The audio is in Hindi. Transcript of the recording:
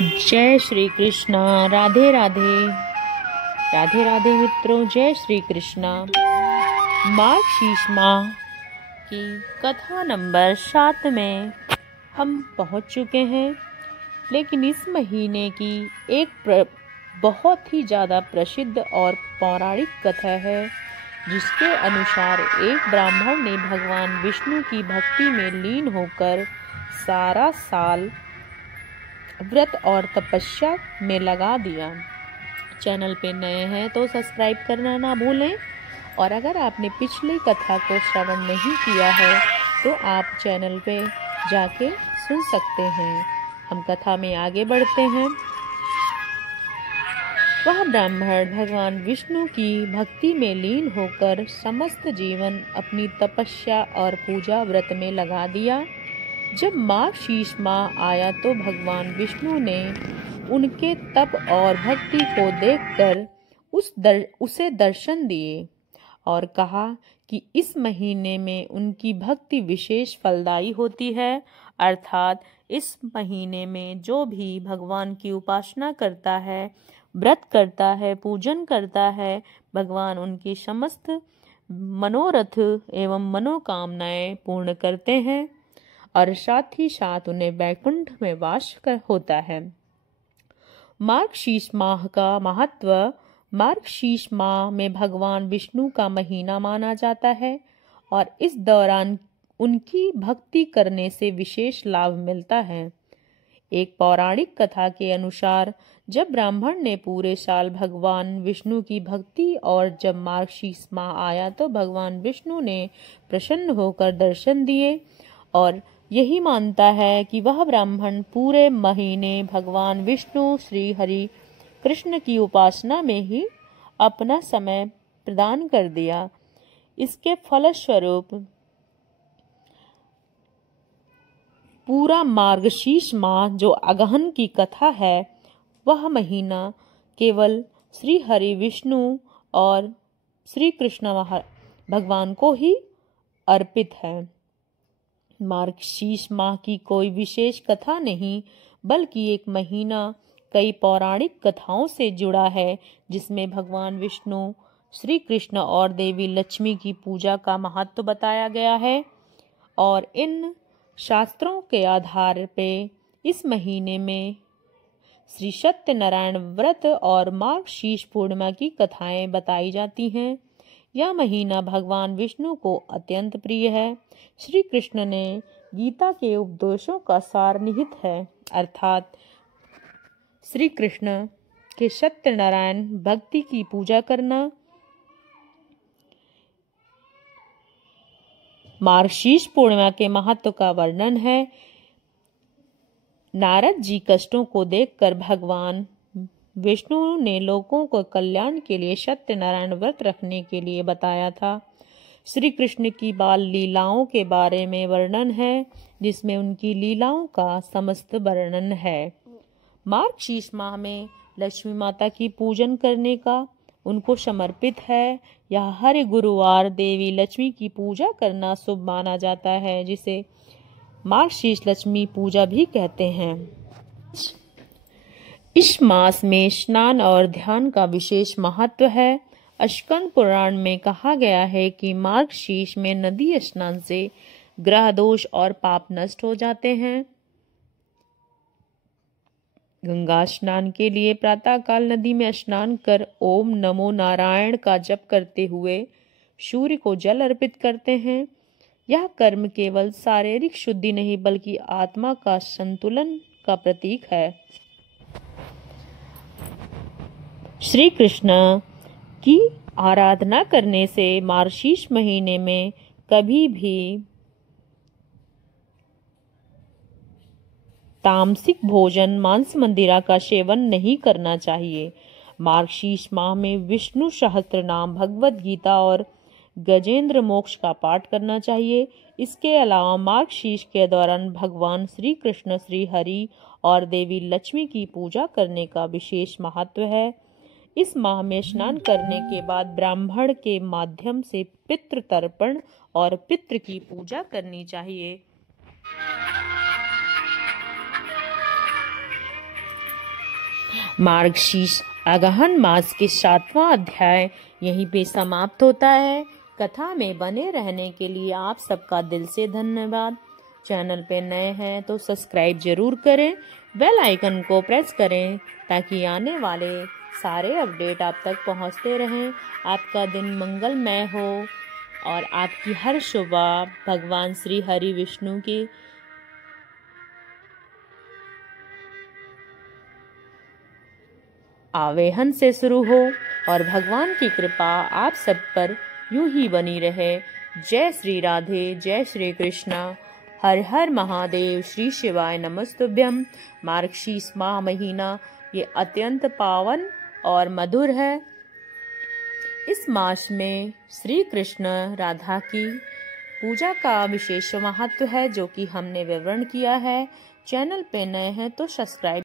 जय श्री कृष्णा। राधे राधे। राधे राधे मित्रों, जय श्री कृष्णा। मार्गशीर्ष माह की कथा नंबर 7 में हम पहुंच चुके हैं। लेकिन इस महीने की एक बहुत ही ज़्यादा प्रसिद्ध और पौराणिक कथा है, जिसके अनुसार एक ब्राह्मण ने भगवान विष्णु की भक्ति में लीन होकर सारा साल व्रत और तपस्या में लगा दिया। चैनल पे नए हैं तो सब्सक्राइब करना ना भूलें, और अगर आपने पिछली कथा को श्रवण नहीं किया है तो आप चैनल पे जाके सुन सकते हैं। हम कथा में आगे बढ़ते हैं। वह ब्राह्मण भगवान विष्णु की भक्ति में लीन होकर समस्त जीवन अपनी तपस्या और पूजा व्रत में लगा दिया। जब मार्गशीर्ष माह आया तो भगवान विष्णु ने उनके तप और भक्ति को देखकर उसे दर्शन दिए और कहा कि इस महीने में उनकी भक्ति विशेष फलदायी होती है। अर्थात इस महीने में जो भी भगवान की उपासना करता है, व्रत करता है, पूजन करता है, भगवान उनकी समस्त मनोरथ एवं मनोकामनाएं पूर्ण करते हैं और साथ ही साथ उन्हें वैकुंठ में वास होता है। मार्गशीर्ष माह का महत्व। मार्गशीर्ष माह में भगवान विष्णु का महीना माना जाता है और इस दौरान उनकी भक्ति करने से विशेष लाभ मिलता है। एक पौराणिक कथा के अनुसार जब ब्राह्मण ने पूरे साल भगवान विष्णु की भक्ति और जब मार्गशीर्ष माह आया तो भगवान विष्णु ने प्रसन्न होकर दर्शन दिए और यही मानता है कि वह ब्राह्मण पूरे महीने भगवान विष्णु श्री हरि कृष्ण की उपासना में ही अपना समय प्रदान कर दिया। इसके फलस्वरूप पूरा मार्गशीर्ष माह जो अगहन की कथा है, वह महीना केवल श्री हरि विष्णु और श्री कृष्ण भगवान को ही अर्पित है। मार्गशीर्ष माह की कोई विशेष कथा नहीं, बल्कि एक महीना कई पौराणिक कथाओं से जुड़ा है, जिसमें भगवान विष्णु, श्री कृष्ण और देवी लक्ष्मी की पूजा का महत्व बताया गया है। और इन शास्त्रों के आधार पे इस महीने में श्री सत्यनारायण व्रत और मार्गशीर्ष पूर्णिमा की कथाएं बताई जाती हैं। यह महीना भगवान विष्णु को अत्यंत प्रिय है। श्री कृष्ण ने गीता के उपदेशों का सार निहित है, अर्थात श्री कृष्ण के सत्यनारायण भक्ति की पूजा करना। मार्गशीर्ष पूर्णिमा के महत्व का वर्णन है। नारद जी कष्टों को देखकर भगवान विष्णु ने लोगों को कल्याण के लिए सत्यनारायण व्रत रखने के लिए बताया था। श्री कृष्ण की बाल लीलाओं के बारे में वर्णन है, जिसमें उनकी लीलाओं का समस्त वर्णन है। मार्गशीर्ष माह में लक्ष्मी माता की पूजन करने का उनको समर्पित है। यह हर गुरुवार देवी लक्ष्मी की पूजा करना शुभ माना जाता है, जिसे मार्गशीर्ष लक्ष्मी पूजा भी कहते हैं। इस मास में स्नान और ध्यान का विशेष महत्व है। स्कंद पुराण में कहा गया है कि मार्गशीर्ष में नदी स्नान से ग्रह दोष और पाप नष्ट हो जाते हैं। गंगा स्नान के लिए प्रातःकाल नदी में स्नान कर ओम नमो नारायण का जप करते हुए सूर्य को जल अर्पित करते हैं। यह कर्म केवल शारीरिक शुद्धि नहीं, बल्कि आत्मा का संतुलन का प्रतीक है। श्री कृष्ण की आराधना करने से मार्गशीर्ष महीने में कभी भी तामसिक भोजन, मांस मंदिरा का सेवन नहीं करना चाहिए। मार्गशीर्ष माह में विष्णु सहस्त्रनाम, भगवत गीता और गजेंद्र मोक्ष का पाठ करना चाहिए। इसके अलावा मार्गशीर्ष के दौरान भगवान श्री कृष्ण, श्री हरि और देवी लक्ष्मी की पूजा करने का विशेष महत्व है। इस माह में स्नान करने के बाद ब्राह्मण के माध्यम से पितृ तर्पण और पितृ की पूजा करनी चाहिए। मार्गशीर्ष अगहन मास के 7वां अध्याय यहीं पे समाप्त होता है। कथा में बने रहने के लिए आप सबका दिल से धन्यवाद। चैनल पे नए हैं तो सब्सक्राइब जरूर करें, बेल आइकन को प्रेस करें ताकि आने वाले सारे अपडेट आप तक पहुंचते रहें। आपका दिन मंगलमय हो और आपकी हर शुभा भगवान श्री हरि विष्णु की आवेहन से शुरू हो और भगवान की कृपा आप सब पर यूं ही बनी रहे। जय श्री राधे, जय श्री कृष्णा, हर हर महादेव, श्री शिवाय नमस्तुभ्यम। मार्गशीर्ष माह महीना ये अत्यंत पावन और मधुर है। इस मास में श्री कृष्ण राधा की पूजा का विशेष महत्व है जो कि हमने विवरण किया है। चैनल पे नए हैं तो सब्सक्राइब